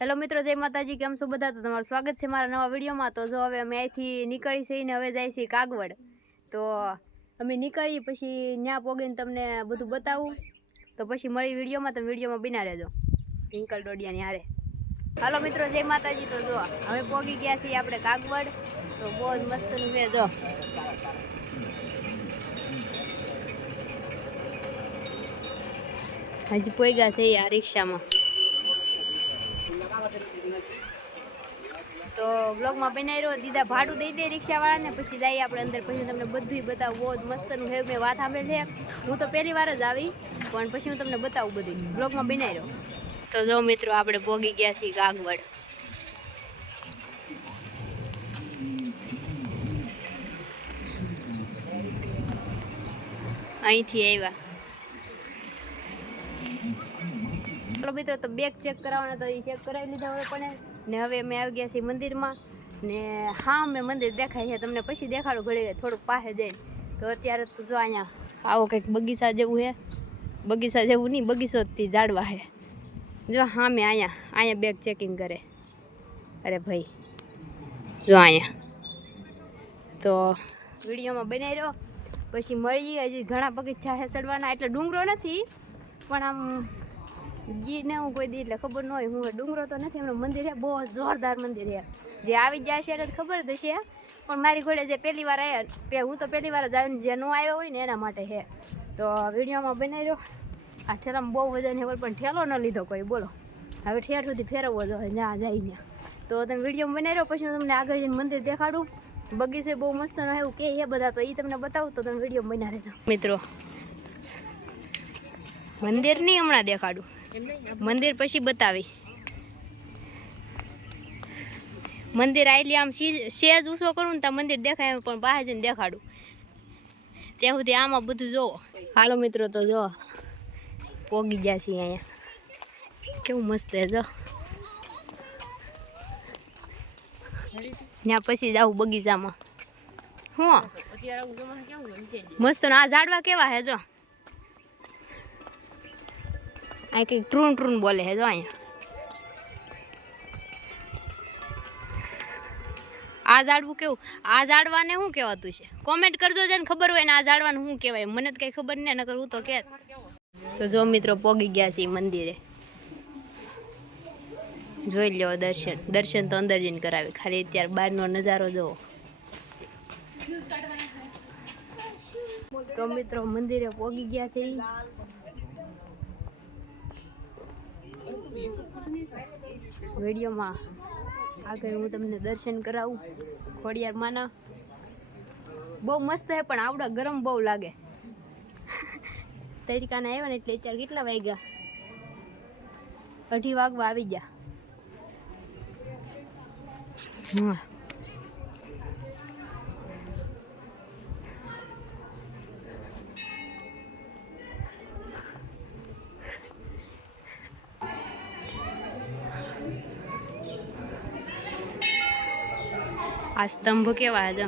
Hello મિત્રો, જય માતાજી, કેમ છો બધા? તો તમારું સ્વાગત છે મારા નવા વિડીયોમાં। તો જો હવે અમે અહીંથી નીકળી છીએ ને હવે જાય છીએ કાગવડ। તો અમે નીકળીએ પછી ત્યાં પોગીને તમને બધું બતાવું। તો પછી મળી વિડીયોમાં, તમે વિડીયોમાં બિના રહેજો રિંકલ ડોડિયાની હારે। હાલો મિત્રો, જય માતાજી। તો જો હવે પોગી ગયા છીએ આપણે કાગવડ। તો બહુ જ મસ્તનું છે, જો હજી પોગ્યા છે આ રિક્ષામાં। તો બ્લોગમાં બનાવી રહ્યો દીદા ભાડું દઈ દે રિક્ષાવાળાને, પછી જઈએ આપણે અંદર। પછી તમને બધું બતાવું, બહુ જ મસ્તનું છે। મેં વાત સાંભળેલી છે, હું તો પહેલી વાર જ આવી, પણ પછી હું તમને બતાવું બધું। બ્લોગમાં બનાવી રહ્યો। તો જો મિત્રો, આપણે પોગી ગયા છીએ કાગવડ। અહીંથી આવ્યા। ચાલો મિત્રો, તો બેગ ચેક કરાવવાના તો એ ચેક કરાવી લીધા હવે પણ ને હવે અમે આવી ગયા છીએ મંદિરમાં ને હા મેં મંદિર દેખાય છે તમને પછી દેખાડું ઘડી થોડુંક પાસે જઈને। તો અત્યારે તો જો અહીંયા આવો કંઈક બગીચા જેવું છે, બગીચા જેવું નહીં, બગીચોથી ઝાડવા છે। જો હા મેં અહીંયા બેગ ચેકિંગ કરે, અરે ભાઈ જો અહીંયા। તો વિડીયોમાં બનાવી રહ્યો, પછી મળીએ। હજી ઘણા બગીચા છે ચડવાના, એટલે ડુંગરો નથી પણ આમ જીને હું કોઈ દી એટલે ખબર ન હોય હું ડુંગરો તો નથી, એમનું મંદિર છે, બહુ જોરદાર મંદિર છે। જે આવી જાય છે એને ખબર જ હશે, પણ મારી ઘોડે જે પહેલી વાર આવ્યા, હું તો પહેલી વાર જ આવીને જે ન આવ્યો હોય ને એના માટે છે। તો વિડીયોમાં બનાવી રહ્યો। આ ઠેલામાં બહુ વજન છે પણ ઠેલો ન લીધો કોઈ, બોલો હવે ઠેર સુધી ફેરવવો જોઈએ જ્યાં જઈને। તો તમે વિડીયોમાં બનાવી રહ્યો, પછી હું તમને આગળ જઈને મંદિર દેખાડું। બગીચો બહુ મસ્ત ન એવું કે એ બધા, તો એ તમને બતાવું। તો તમે વિડીયોમાં બના રહેજો મિત્રો। મંદિર નહીં હમણાં દેખાડું, મંદિર પછી બતાવી। મંદિર આવેલી આમ સેજ ઊંચો કરું ને ત્યાં મંદિર દેખાય, પણ બહાર જઈને દેખાડું ત્યાં સુધી આમાં બધું જોવો। હાલો મિત્રો, તો જો પોગી ગયા છીએ અહીંયા, કેવું મસ્ત છે જો। ત્યાં પછી જાઉં બગીચામાં। હું મસ્ત આ ઝાડવા કેવા હે જો, આ કંઈક ટ્રૂન ટ્રૂન બોલે છે જો અહીંયા। આ ઝાડવું કેવું, આ ઝાડવાને શું કહેવાતું છે કોમેન્ટ કરજો, જેને ખબર હોય ને આ ઝાડવાનું શું કહેવાય। મને તો કઈ ખબર નહીં, નકર હું તો કે। તો જો મિત્રો, પોગી ગયા છે મંદિરે, જોઈ લ્યો દર્શન તો અંદર જઈને કરાવે, ખાલી અત્યારે બહારનો નજારો જોવો। તો મિત્રો, મંદિરે પોગી ગયા છે, વિડીયોમાં આગળ હું તમને દર્શન કરાવું ખોડિયાર માના। બહુ મસ્ત છે પણ આવડા ગરમ બહુ લાગે। તરીકાના આવ્યા ને એટલે અત્યારે કેટલા વાગ્યા, 2:30 વાગવા આવી ગયા। આ સ્તંભ કેવા છે,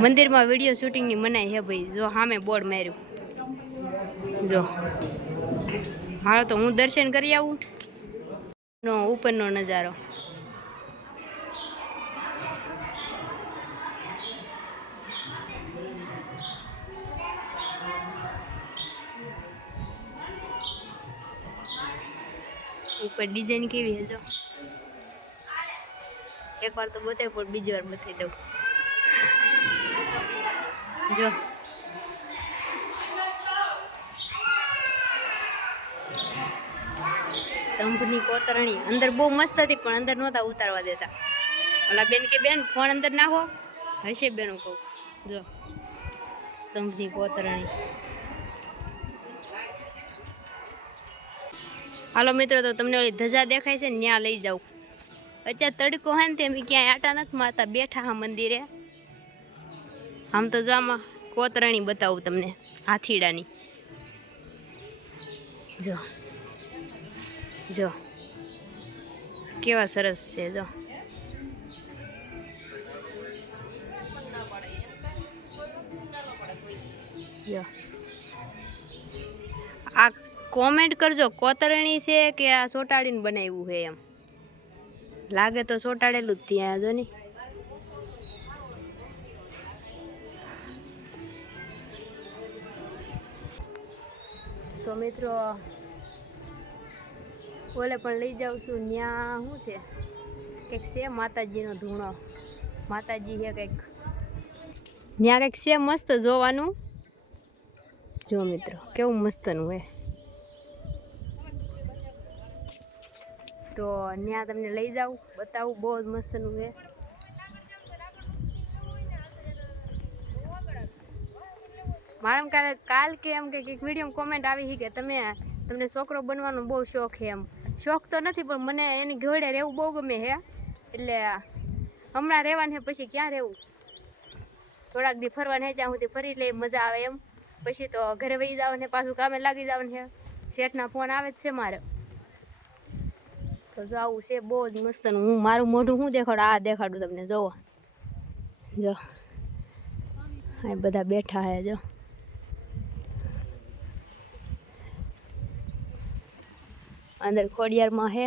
મંદિરમાં વિડીયો શૂટિંગની મનાઈ છે ભાઈ। જો સામે બોર્ડ માર્યું જો, હાલો તો હું દર્શન કરી આવું ઉપરનો નજારો। ઉપર ડિઝાઇન કેવી છે જો, એકવાર તો બતાવ્યું પણ બીજી વાર બતાવી દઉં જો। સ્તંભની કોતરણી અંદર બહુ મસ્ત હતી, પણ અંદર નહોતા ઉતારવા દેતા। ઓલા બેન કે બેન ફોન અંદર નાખો, હશે બેનું કહું જો સ્તંભની કોતરણી। હાલો મિત્રો, તો તમને ઓલી ધજા દેખાય છે ને ત્યાં લઈ જાઉં। અત્યારે તડકો હે ને તેમ ક્યાંય આટા નથી મારતા, બેઠા હા મંદિરે। આમ તો જો આમાં કોતરણી બતાવું તમને હાથીડાની, જો જો કેવા સરસ છે જો। જો આ કોમેન્ટ કરજો કોતરણી છે કે આ સોટાડીને બનાવ્યું છે એમ. લાગે તો સોટાડેલું જ ત્યાં જો ને. તો મિત્રો ઓલે પણ લઈ જાઉં છું. ત્યાં શું છે કંઈક છે માતાજીનો ધૂણો. માતાજી છે કંઈક ત્યાં કંઈક છે મસ્ત જોવાનું. જો મિત્રો કેવું મસ્તનું હે. તો ત્યાં તમને લઈ જાઉં બતાવું. બહુ જ મસ્તનું છે. મારા કાલ કે એમ કે વિડીયો કોમેન્ટ આવી છે કે તમને છોકરો બનવાનો બહુ શોખ છે એમ. શોખ તો નથી પણ મને એની ઘોડે રહેવું બહુ ગમે છે. એટલે હમણાં રહેવાનું છે પછી ક્યાં રહેવું. થોડાક દી ફરવાનું છે જ્યાં સુધી ફરી લઈ મજા આવે એમ. પછી તો ઘરે વહી જવાનું છે પાછું કામે લાગી જવાનું છે. શેઠના ફોન આવે જ છે મારે. તો જો આવું છે બહુ જ મસ્તનું. હું મારું મોઢું શું દેખાડું આ દેખાડું તમને. જોવો જો આ બધા બેઠા હે. જો અંદર ખોડિયારમાં હે.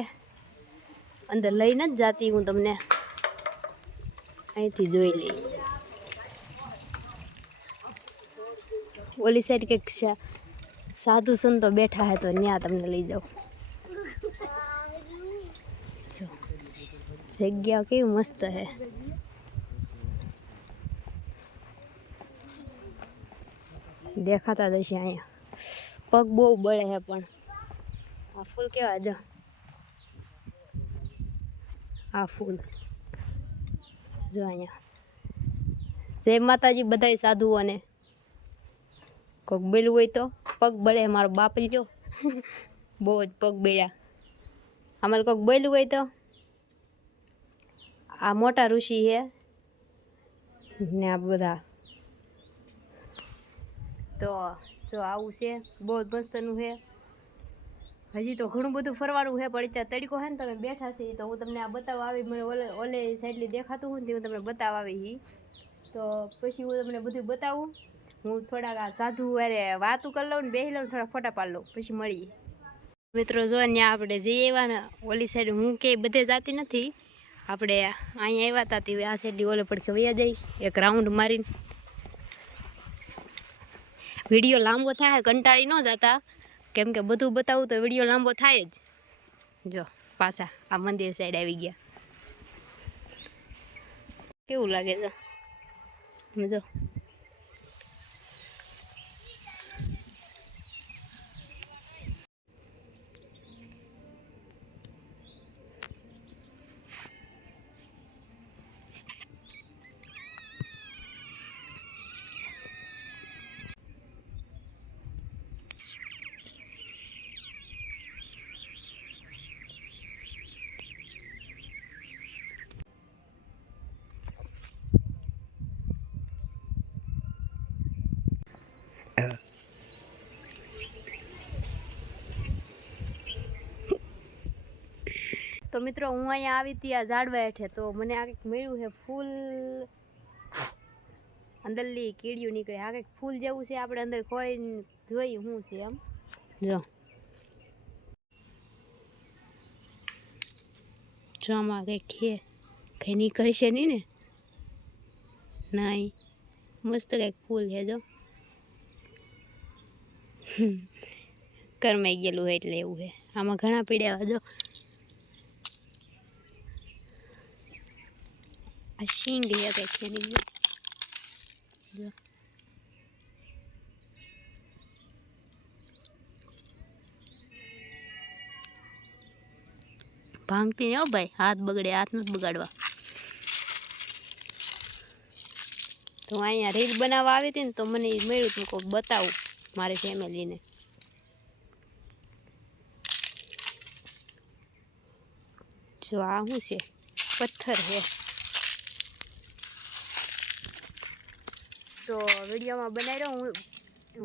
અંદર લઈને જ જાતી હું તમને અહીંથી જોઈ લઈ. ઓલી સાઈડ કંઈક સાધુ સંતો બેઠા હે તો ત્યાં તમને લઈ જાઉં. જો જગ્યા કેવી મસ્ત હે. દેખાતા જશે અહીંયા. પગ બહુ બળે છે પણ આ ફૂલ કેવા. જો આ ફૂલ જો અહીંયા. જય માતાજી બધાય સાધુઓને. કોઈક બેલું હોય તો પગ બળે. મારો બાપ લ્યો બહુ જ પગ બળ્યા. અમારે કોઈક બેલું હોય તો આ મોટા ઋષિ છે ને આ બધા. તો જો આવું છે બહુ જ મસ્તનું છે. હજી તો ઘણું બધું ફરવાનું છે પણ ત્યાં તડકો છે ને તમે બેઠા છે તો હું તમને આ બતાવવા આવી. મને ઓલે સાઈડલી દેખાતું હોય ને હું તમને બતાવવા આવી. તો પછી હું તમને બધું બતાવું. હું થોડાક આ સાધુ અરે વાતું કરી લઉં ને બેસી લઉં થોડા ફોટા પાડી લઉં પછી મળીએ. મિત્રો જો ત્યાં આપણે જઈ આવ્યા ને ઓલી સાઈડ. હું કે બધે જાતી નથી. આપણે અહીંયા આવ્યા હતા આ સાઈડની ઓલે પડખે વયા જઈ એક રાઉન્ડ મારીને. વિડીયો લાંબો થાય કંટાળી ન જતા કેમ કે બધું બતાવું તો વિડીયો લાંબો થાય જ. જો પાછા આ મંદિર સાઈડ આવી ગયા. કેવું લાગે છે જો. તો મિત્રો હું અહીંયા આવી હતી આ ઝાડવા હેઠે. તો મને આ કંઈક મળ્યું છે ફૂલ. અંદરલી કીડીયું નીકળે. આ કંઈક ફૂલ જેવું છે. આપણે અંદર ખોળીને જોઈએ શું છે એમ. જો જો આમાં કંઈક છે. કંઈ નીકળશે નહીં ને. નહીં મસ્ત કંઈક ફૂલ છે. જો કરમાઈ ગયેલું હોય એટલે એવું છે. આમાં ઘણા પીડ્યા. જો આ શીંગ છે કંઈક છે નહીં. જો ભાંગતી ને ભાઈ હાથ બગડે. હાથ નથી બગાડવા. તો અહીંયા રીલ બનાવવા આવી હતી ને તો મને મળ્યું તું કોઈ બતાવું મારી ફેમિલીને. જો આ શું છે પથ્થર છે. તો વિડીયોમાં બનાવી રહ્યો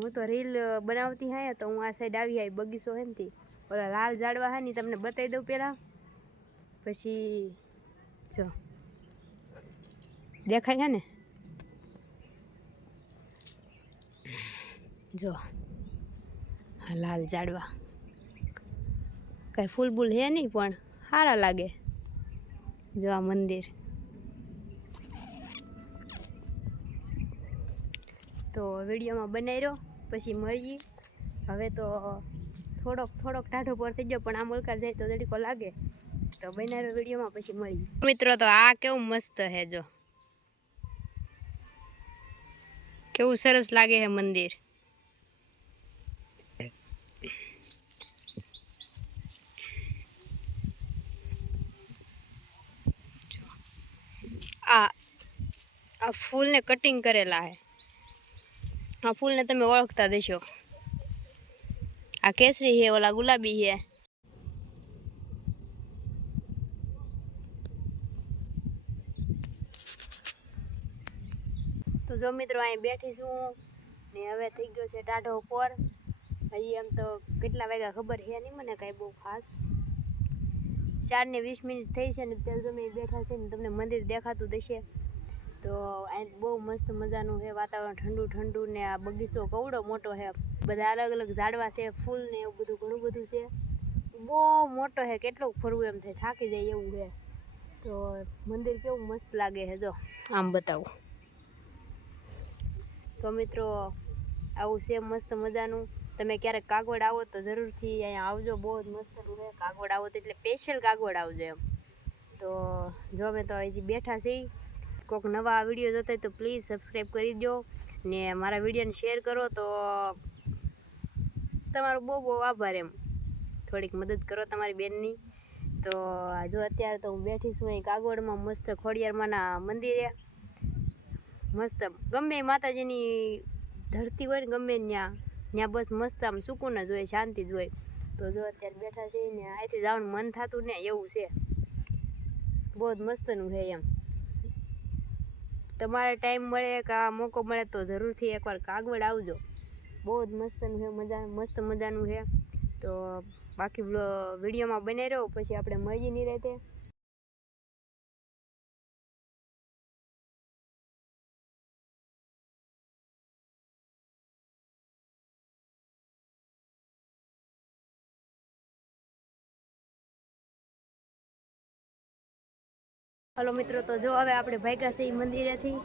હું તો રીલ બનાવતી હા તો હું આ સાઈડ આવી બગીચો હે ને ઓલા લાલ ઝાડવા હે ને તમને બતાવી દઉં પહેલાં. પછી જો દેખાય છે ને. જો આ લાલ ઝાડવા કઈ ફૂલ બૂલ હે નહીં પણ સારા લાગે. જો આ મંદિર. તો વિડીયોમાં બનાવી રહ્યો પછી મળીએ. હવે તો થોડોક ટાઢો પર થઈ ગયો પણ આ મુલકાર જાય તો જડીકો લાગે. તો બનાવી રહ્યો વિડીયોમાં પછી મળીએ. મિત્રો તો આ કેવું મસ્ત હે. જો કેવું સરસ લાગે હે મંદિર. આ ફૂલને કટિંગ કરેલા હે. આ ફૂલને તમે ઓળખતા દેશો. આ કેસરી હે, ઓલા ગુલાબી હે. તો જો મિત્રો અહીં બેઠી છું ને હવે થઈ ગયો છે ટાઢો પોર. હજી એમ તો કેટલા વાગ્યા ખબર હે નહીં મને કાંઈ બહુ ખાસ. 4:20 થઈ છે ને ત્યાં તમે બેઠા છે ને તમને મંદિર દેખાતું દેશે. તો અહીં બહુ મસ્ત મજાનું છે વાતાવરણ, ઠંડુ ઠંડુ ને આ બગીચો કવડો મોટો છે. બધા અલગ અલગ ઝાડવા છે, ફૂલ ને એવું બધું ઘણું બધું છે. બહુ મોટો છે, કેટલું ફરવું એમ થાય થાકી જાય એવું છે. તો મંદિર કેવું મસ્ત લાગે છે. જો આમ બતાવું તો મિત્રો આવું છે મસ્ત મજાનું. તમે ક્યારેક કાગવડ આવો તો જરૂરથી અહીંયા આવજો. બહુ જ મસ્તનું છે. કાગવડ આવો તો એટલે સ્પેશિયલ કાગવડ આવજો એમ. તો જો અમે તો હજી બેઠા છીએ. કોઈક નવા વિડીયો જોતા હોય તો પ્લીઝ સબસ્ક્રાઈબ કરી દો ને મારા વિડીયોને શેર કરો. તો તમારો બહુ બહુ આભાર એમ. થોડીક મદદ કરો તમારી બેનની. તો જો અત્યારે તો હું બેઠી છું અહીં કાગવડમાં મસ્ત ખોડિયારમાંના મંદિરે. મસ્ત ગમે માતાજીની ધરતી હોય ને ગમે ત્યાં બસ મસ્ત આમ સુકૂન જ હોય, શાંતિ જ હોય. તો જો અત્યારે બેઠા છે ને અહીંથી જવાનું મન થતું ને એવું છે. બહુ જ મસ્તનું છે એમ. તમારે ટાઈમ મળે કે મોકો મળે તો જરૂરથી એકવાર કાગવડ આવજો. બહુ જ મસ્તનું છે, મસ્ત મજાનું છે. તો બાકી વિડીયોમાં બનાવી રહ્યો પછી આપણે મળીએ નહીં રહેતે. હલો મિત્રો, તો જો હવે આપણે ભાગ્યા છીએ મંદિરેથી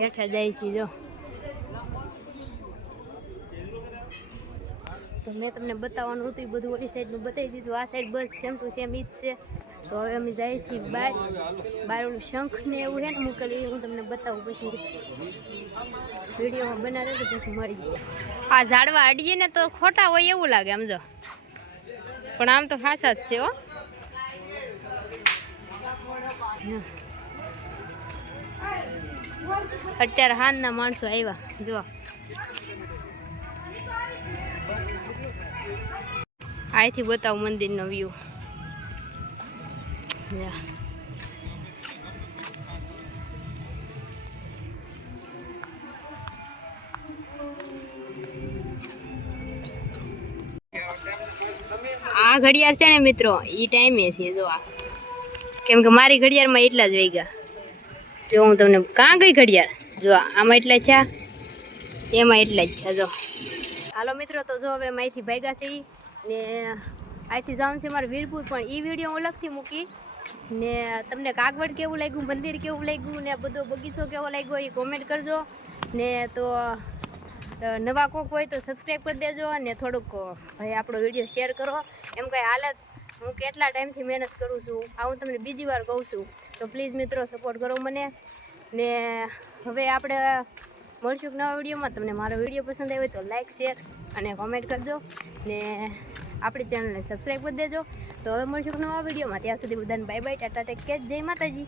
હેઠા જાય છીએ. જો તો મેં તમને બતાવવાનું હતું એ બધું ઓલી સાઈડનું બતાવી દીધું. આ સાઈડ બસ સેમ ટુ સેમ ઈ જ છે. તો હવે અમે જઈએ છીએ બહાર ઓલું શંખ ને એવું છે ને મૂકેલું, એ હું તમને બતાવું પછી વિડીયોમાં બનાવે તો પછી મળી. આ ઝાડવા અડીએ ને તો ખોટા હોય એવું લાગે સમજો, પણ આમ તો ખાસા જ છે હો. અત્યારે હાનના માણસો આવ્યા. જો અહીંથી બતાવું મંદિરનો વ્યૂ. આ ઘડિયાળ છે ને મિત્રો એ ટાઈમે છે. જો આ કેમ કે મારી ઘડિયાળમાં એટલા જ વાગ્યા. જો હું તમને કાં ગઈ ઘડિયાળ, જો આમાં એટલા જ છે, એમાં એટલા જ છે. જો હાલો મિત્રો, તો જો હવે અહીંથી ભાગ્યા છે ને અહીંથી જવાનું છે મારે વીરપુર. પણ એ વિડીયો હું અલગથી મૂકી ને તમને કાગવડ કેવું લાગ્યું, મંદિર કેવું લાગ્યું ને બધો બગીચો કેવો લાગ્યો એ કોમેન્ટ કરજો. ને તો નવા કોક હોય તો સબસ્ક્રાઈબ કરી દેજો અને થોડુંક ભાઈ આપણો વિડીયો શેર કરો. એમ કંઈ હાલત હું કેટલા ટાઈમથી મહેનત કરું છું આ હું તમને બીજી વાર કહું છું. તો પ્લીઝ મિત્રો સપોર્ટ કરો મને. ને હવે આપણે મળશું નવા વિડીયોમાં. તમને મારો વિડીયો પસંદ આવ્યો તો લાઈક, શેર અને કોમેન્ટ કરજો ને આપણી ચેનલને સબસ્ક્રાઈબ કરી દેજો. તો હવે મળશું નવા વિડીયોમાં. ત્યાં સુધી બધાને bye bye, Tata, take care, જય માતાજી.